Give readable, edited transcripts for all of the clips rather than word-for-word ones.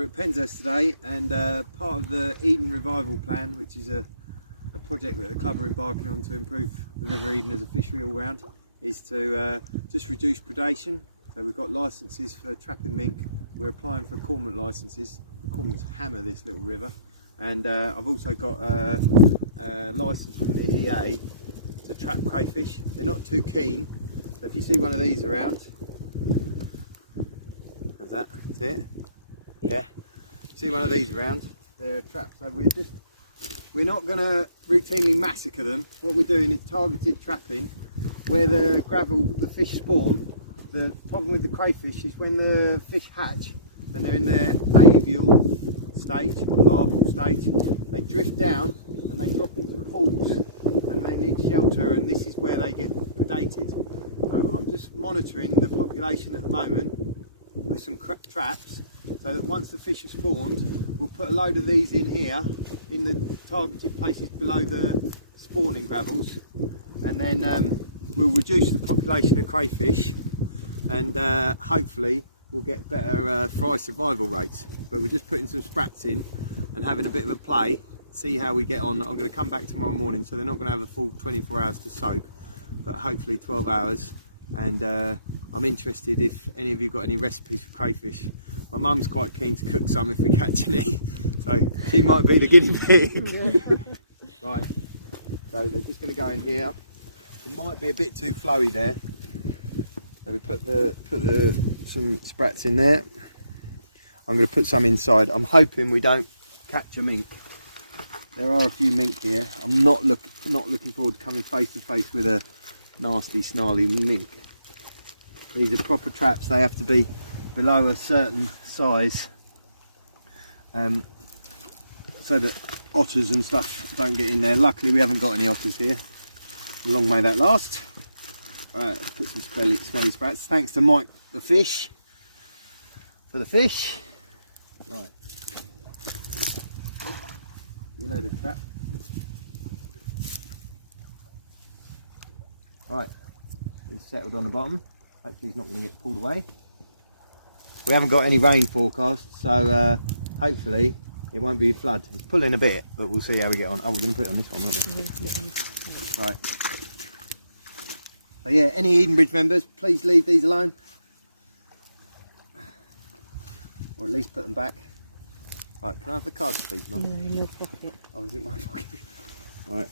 We're at Penzance today, and part of the Eden Revival Plan, which is a project that the club are embarking on to improve Eden as a fishery all round, is to just reduce predation. So we've got licences for trapping mink. We're applying for cormorant licences to hammer this little river, and I've also got a licence from the EA to trap crayfish. We're not too keen, so if you see one of these around, there's that there. Yeah, see one of these around, they're traps. So we're not going to routinely massacre them. What we're doing is targeted trapping where the fish spawn. The problem with the crayfish is when the fish hatch and they're in their behavioural stage, larval stage, they drift down and they drop into pools and they need shelter, and this is where they get predated. So I'm just monitoring the population at the moment with some traps, so that once the fish are spawned, we'll put a load of these in here, in the targeted places below the spawning gravels, and then we'll reduce the population of crayfish, and hopefully we'll get better fry survival rates. But we're just putting some sprats in and having a bit of a play, see how we get on. I'm going to come back tomorrow morning, so they're not going to have a full 24 hours to soak, but hopefully 12 hours. And I'm interested if any of you got any recipes for crayfish. My mum's quite keen to cook some if we catch any, so she might be the guinea pig. Yeah. Right, so we're just going to go in here. Might be a bit too flowy there, so we put some sprats in there. I'm going to put some inside. I'm hoping we don't catch a mink. There are a few mink here. I'm not looking forward to coming face to face with a nasty, snarly mink. These are proper traps. They have to be below a certain size, so that otters and stuff don't get in there. Luckily, we haven't got any otters here. Long may that last. Right, put some smelly sprats. Thanks to Mike the fish for the fish. Right. Right, it's settled on the bottom. Hopefully it's not going to get pulled away. We haven't got any rain forecast, so hopefully it won't be a flood. It's pulling a bit, but we'll see how we get on. Oh, we're going to put it on this one, won't we? Right. But yeah, any Eden Bridge members, please leave these alone. Or at least put them back. Right, can I have the card, please? No, in your pocket. Right.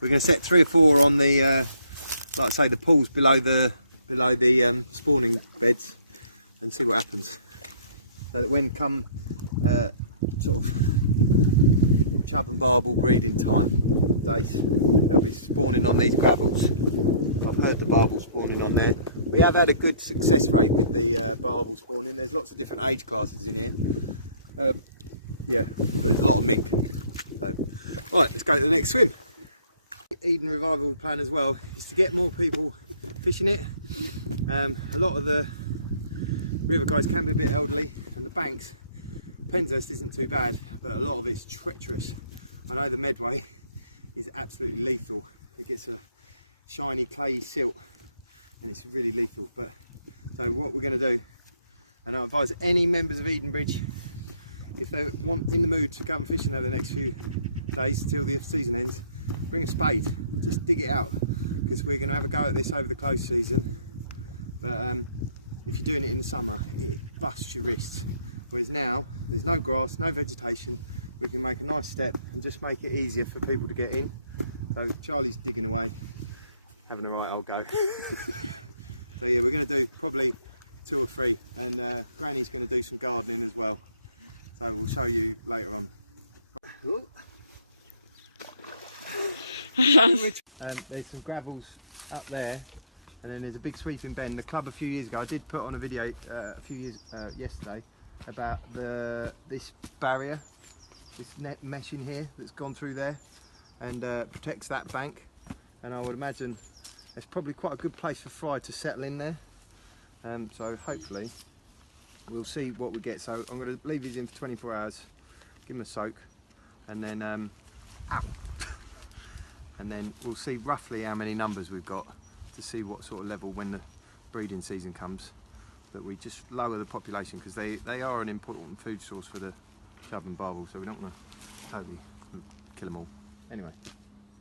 We're going to set 3 or 4 on the, like I say, the pools below the spawning beds, and see what happens. So that when come sort of chub and barbel breeding time days, they'll be spawning on these gravels. I've heard the barbel spawning on there. We have had a good success rate with the barbel spawning. There's lots of different age classes in here. Yeah, there's a lot of mink. So, right, let's go to the next swim. Eden Revival Plan as well is to get more people fishing it. A lot of the river guys can be a bit elderly. The banks, Penzance isn't too bad, but a lot of it's treacherous. I know the Medway is absolutely lethal. It gets a shiny clay silt and it's really lethal. But so what we're going to do, and I advise any members of Eden Bridge, if they're in the mood to come fishing over the next few days till the season ends, bring a spade, just dig it out, because we're going to have a go at this over the close season. But if you're doing it in the summer, it busts your wrists. Whereas now, there's no grass, no vegetation, we can make a nice step and just make it easier for people to get in. So Charlie's digging away, having a right old go. So yeah, we're going to do probably 2 or 3, and Granny's going to do some gardening as well. So we'll show you later on. There's some gravels up there, and then there's a big sweeping bend. The club a few years ago, I did put on a video yesterday about this barrier, this net mesh in here that's gone through there and protects that bank. And I would imagine it's probably quite a good place for fry to settle in there. So hopefully we'll see what we get. So I'm going to leave these in for 24 hours, give them a soak, and then and then we'll see roughly how many numbers we've got to see what sort of level when the breeding season comes. that we just lower the population, because they are an important food source for the chub and barbel, so we don't want to totally kill them all. Anyway,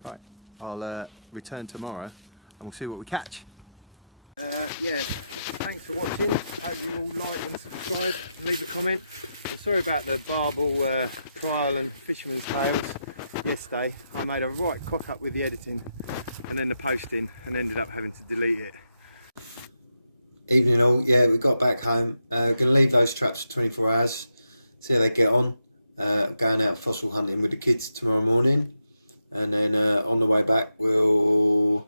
right, I'll return tomorrow and we'll see what we catch. Yeah, thanks for watching. Hope you all like and subscribe and leave a comment. Sorry about the barbel trial and fisherman's tales yesterday. I made a right cock up with the editing and then the posting and ended up having to delete it. Evening all, yeah, we got back home. Going to leave those traps for 24 hours, see how they get on. Going out fossil hunting with the kids tomorrow morning, and then on the way back we'll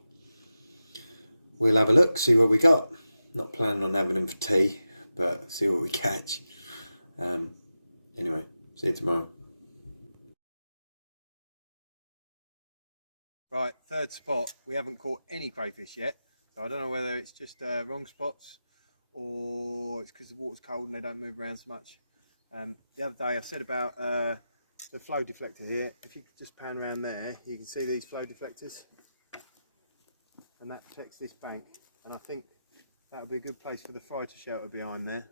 have a look, see what we got. Not planning on having them for tea, but see what we catch. Anyway, see you tomorrow. Right, third spot. We haven't caught any crayfish yet, so I don't know whether it's just wrong spots or it's because the water's cold and they don't move around so much. The other day I said about the flow deflector here. If you could just pan around there, you can see these flow deflectors, and that protects this bank, and I think that would be a good place for the fry to shelter behind there.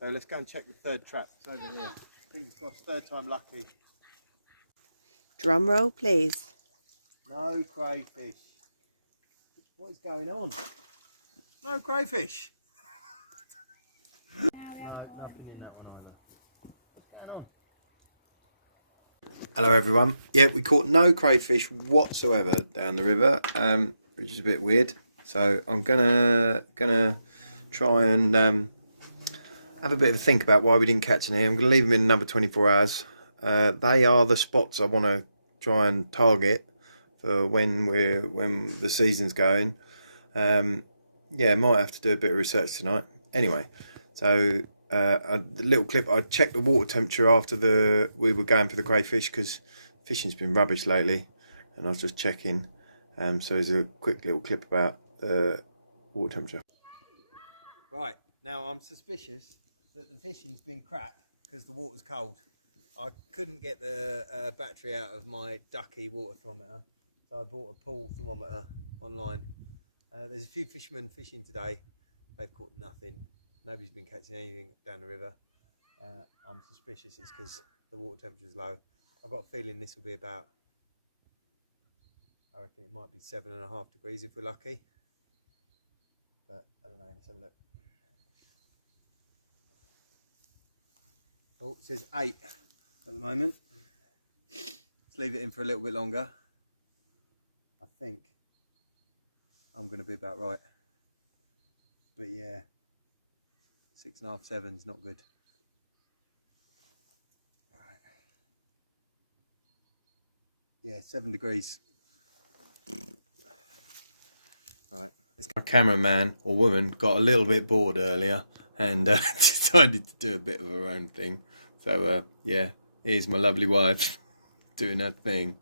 So let's go and check the third trap. It's over here. Fingers crossed, third time lucky. Drum roll, please. No crayfish. What is going on? No crayfish. No, nothing in that one either. What's going on? Hello everyone. Yeah, we caught no crayfish whatsoever down the river, which is a bit weird. So I'm gonna try and have a bit of a think about why we didn't catch any. I'm gonna leave them in another 24 hours. They are the spots I want to try and target for when the season's going. Yeah, might have to do a bit of research tonight. Anyway, so the little clip, I checked the water temperature after we were going for the crayfish, because fishing's been rubbish lately, and I was just checking. So there's a quick little clip about the water temperature. Right, now I'm suspicious that the fishing's been crap because the water's cold. I couldn't get the battery out of my ducky water thermometer, so I bought a pool thermometer online. There's a few fishermen fishing today. They've caught nothing. Nobody's been catching anything down the river. I'm suspicious it's because the water temperature's low. I've got a feeling this will be about, I reckon it might be 7.5 degrees if we're lucky. But I don't know, let's have a look. Oh, it says 8 at the moment. Let's leave it in for a little bit longer. I think I'm going to be about right. But yeah, 6.5, 7's not good. Right. Yeah, 7 degrees. Right. My cameraman or woman got a little bit bored earlier and decided to do a bit of her own thing. So yeah, here's my lovely wife doing her thing.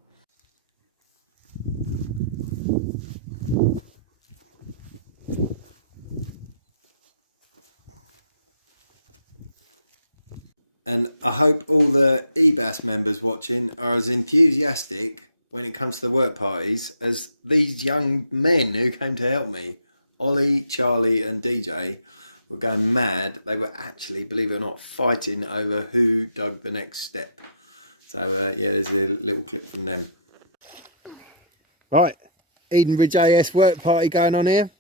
And I hope all the EBAS members watching are as enthusiastic when it comes to the work parties as these young men who came to help me. Ollie, Charlie and DJ were going mad. They were actually, believe it or not, fighting over who dug the next step. So yeah, there's a little clip from them. Right, Eden Ridge AS work party going on here,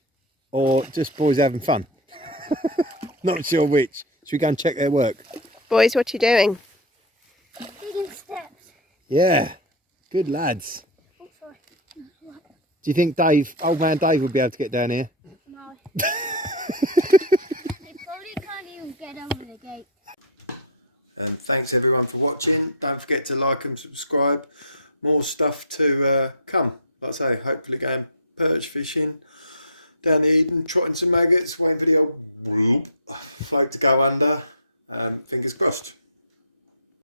or just boys having fun? Not sure which. Should we go and check their work? Boys, what are you doing? Digging steps. Yeah, good lads. Oh, sorry. Do you think old man Dave will be able to get down here? No. They probably can't even get over the gate. Thanks everyone for watching. Don't forget to like and subscribe. More stuff to come. Like I say, hopefully going perch fishing down the Eden, trotting some maggots, waiting for the old float to go under. Fingers crossed.